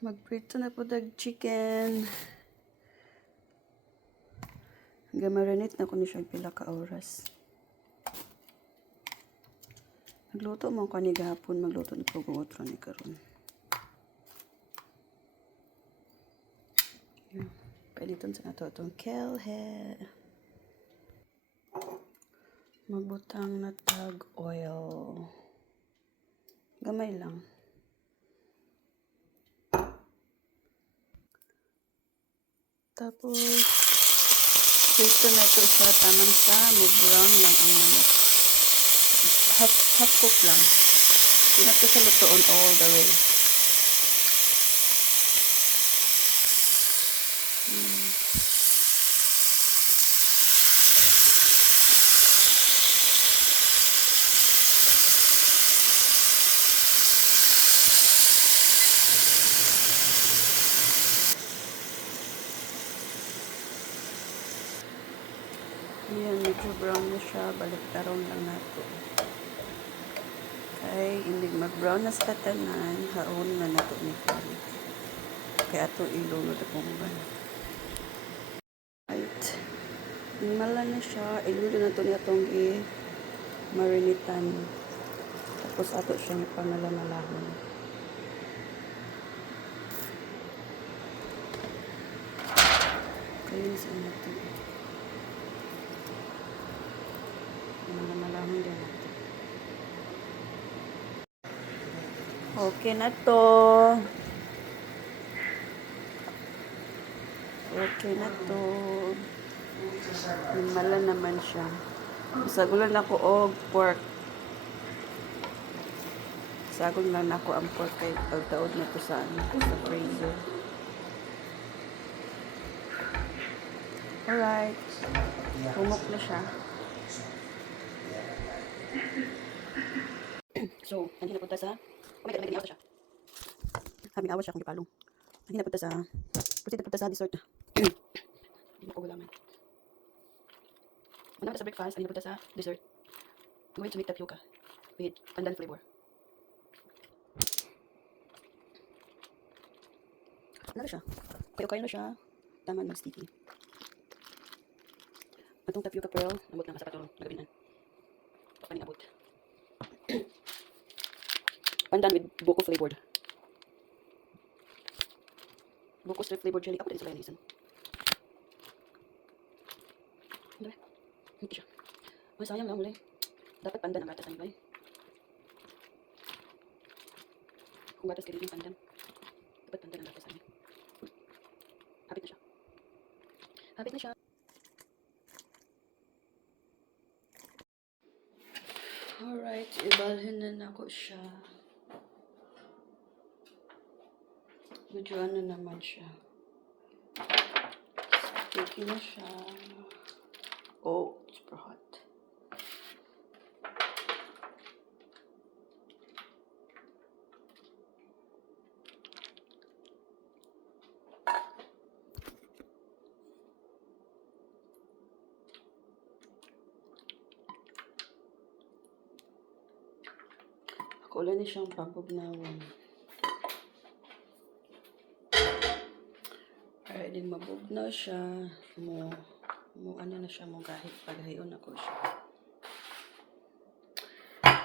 Magprito na po dag chicken. Gamarinate na ko ni siya pila ka oras. Nagluto mo ko ni gahapon, magluto na po kung otro ni karon. Painiton sa nato itong kelhe. Magbutang na tag oil. Gamay lang. Tapos, prito na ito siya. Tamang sa brown lang ang manok. Half cook lang. Hindi na ito siya lutoon all the way. Ayan, medyo brown na siya. Balik-taron lang nato. Kaya, hindi mag-brown na sa tanan. Haon na nato ni Kari. Kaya ito ilunod akong ban. Right. Mala na siya. Ilunod na ito niya itong marinitan. Tapos ato siyang pangalamalahon. Kaya sa natin. Malamalahon din natin. Okay na to. Okay na to. Mala naman siya. Sagulan ako og pork. Sagol lang ako ang pork kay pagtaod na to sa freezer. Alright. Humok na siya. So, hindi na punta sa... Oh my God, may awas siya. Having awas siya kung ipalong. Hindi na punta sa... Proceed na punta sa dessert. Hindi na ko gulaman. Una sa breakfast, hindi na punta sa dessert. I'm going to make tapioca with pandan flavor. Ano na siya? Okay na siya. Tama mag-sticky. Atong tapioca pearl, nabot na sa patulong. Nagabinan. Paning abot. Pandan with buko flavored. Buko strip flavored jelly. Ako din sa linisan. Hindi. Hindi siya. Ay, sayang lang ulit. Dapat pandan ang gatas ang ibay. Kung gatas ka din yung pandan. Dapat pandan ang gatas ang ibay. Hapit na siya. Hapit na siya. Alright, ibalhin na ako siya. Medyo ano naman siya. Sticky na siya. Oh, super hot. Ako ulan na siyang pabugnawan. Alright, din mabugnaw siya. Mo ano na siya, mo kahit paghayon ako siya.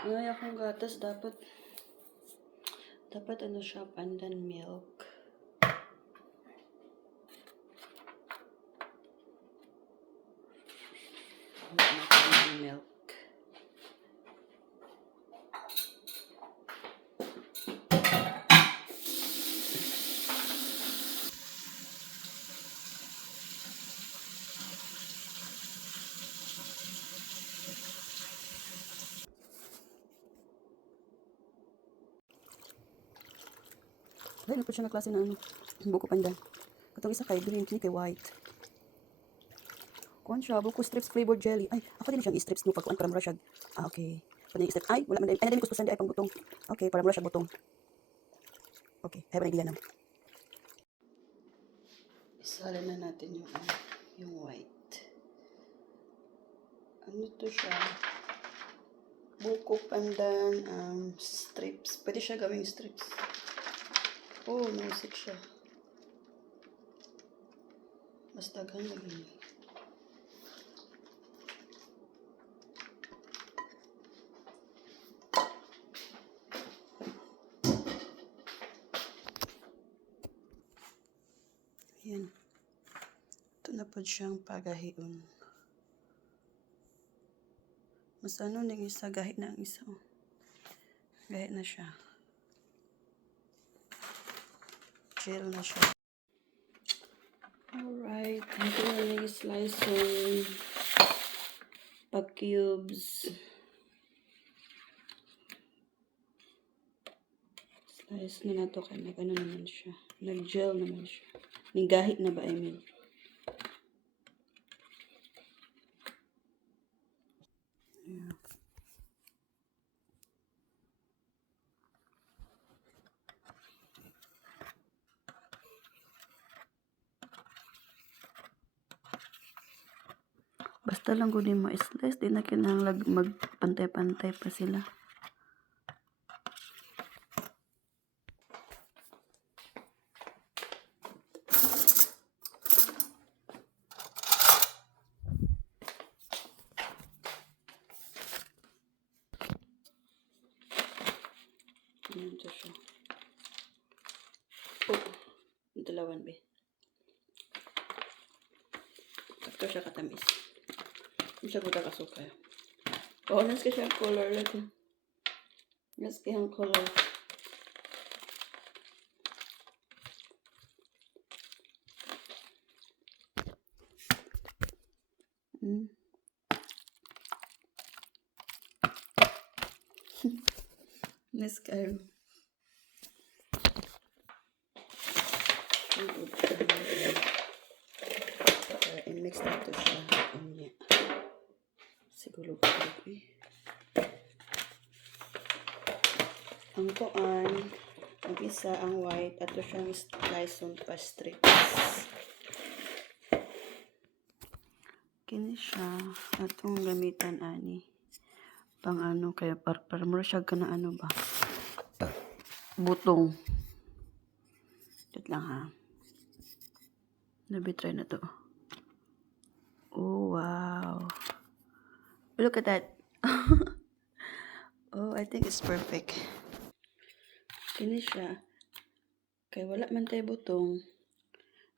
Ngayon akong gatas, dapat ano siya, pandan milk. Pandan milk. Dahil na po siya na klase na ano, buko pandan. Itong isa kay green, kay white. Kuhan siya, buko strips flavored jelly. Ay, ako din siyang i-strips no pagkuhan para mura siya. Ah, okay. Pwede i-strips. Ay, wala man din. Ay, na din kuskusan di ay pang butong. Okay, para mura siya butong. Okay, kaya ba nagdiyan na. Isala na natin yung white. Ano to siya? Buko pandan strips. Pwede siya gawing strips. Oh, nasik siya. Mas daghan lagi. Ayan. Ito na po siyang pagahion. Mas ano, nang isa, gahi na ang isa. Oh. Gahi na siya. Chill na siya. Alright. Ito na lang slice yung pag-cubes. Slice na nato kaya nag-ano naman siya. Nag-gel naman siya. Nigahi na ba, I mean. Yeah. Basta lang gudin mo slice, di na kinahanglan magpantay-pantay pa sila. Ayan siya. Oh, dalawan be. Ito siya katamis. Hindi siya buta kasuka. Oo, nas ka siya color lagi. Nas ka yung color. Nas kayo. I-mix nato siya. Siguro eh. Ang kuan, ang isa ang white, at siyang slice on strips. Kini siya, atong gamitan ani. Pang ano, kaya para mo siya ka na ano ba? Butong. Ito lang ha. Nabitry na to. Oh, wow. Look at that. Oh, I think it's perfect. Kini siya. Kaya wala man tayo butong.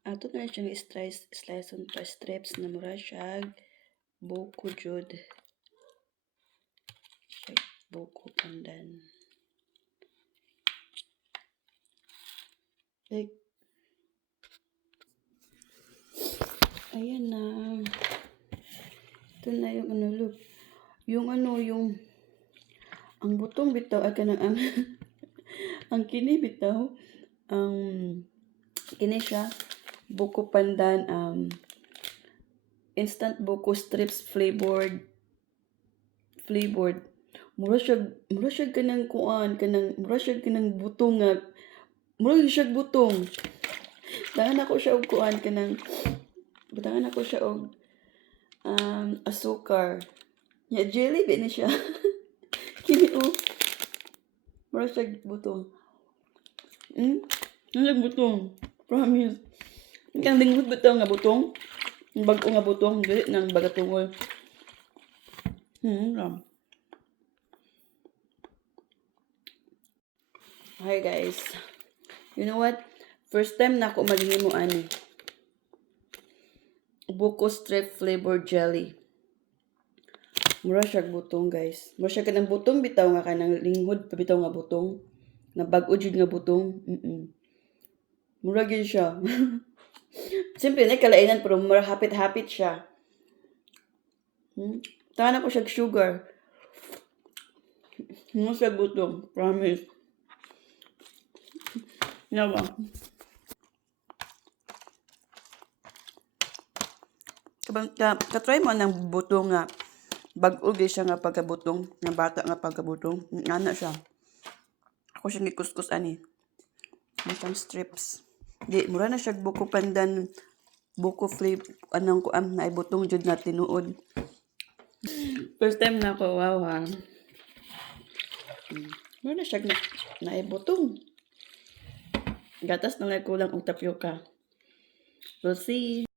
Ato na siya slice on pa strips na mura siya. Buko jud. Buko pandan. Like, ayan na. Ito na yung ano, look. Yung ano, ang butong bitaw, ay kanang, ang kini bitaw, kini siya, buko pandan, instant buko strips flavored. Mura siya kanang kuan, mura siya kanang butong nga, mura siya butong. Tangan ako siya og kuan kanang, tangan ako siya og asukar. Ya jelly ba ni siya? Kini o. Mura siya butong. Mura butong. Promise. Kang lingkod bitaw nga butong. Bago nga butong, dili nang bagatungol. Hi guys. You know what? First time na ako maghimo ani. Buko strip flavored jelly. Mura siya butong guys. Mura siya kanang butong bitaw nga kanang linghod pa bitaw nga butong. Na bag-o jud nga butong. Mura gyud siya. Siyempre na kalainan pero mura hapit-hapit siya. Tahan ako siya sugar. Mura siya butong. Promise. Nga ba? Katry mo ng butong nga bag-o gyud siya nga pagkabutong, nga bata nga pagkabutong. Ana siya. Ako siya gikuskus ani. Siyang strips. Di mura na siya buko pandan, buko flip anong kuan na ibutong jud na tinuod. First time na ako, wow ha. Mura na siya na ibutong. Gatas na nga kulang og tapioca. We'll see.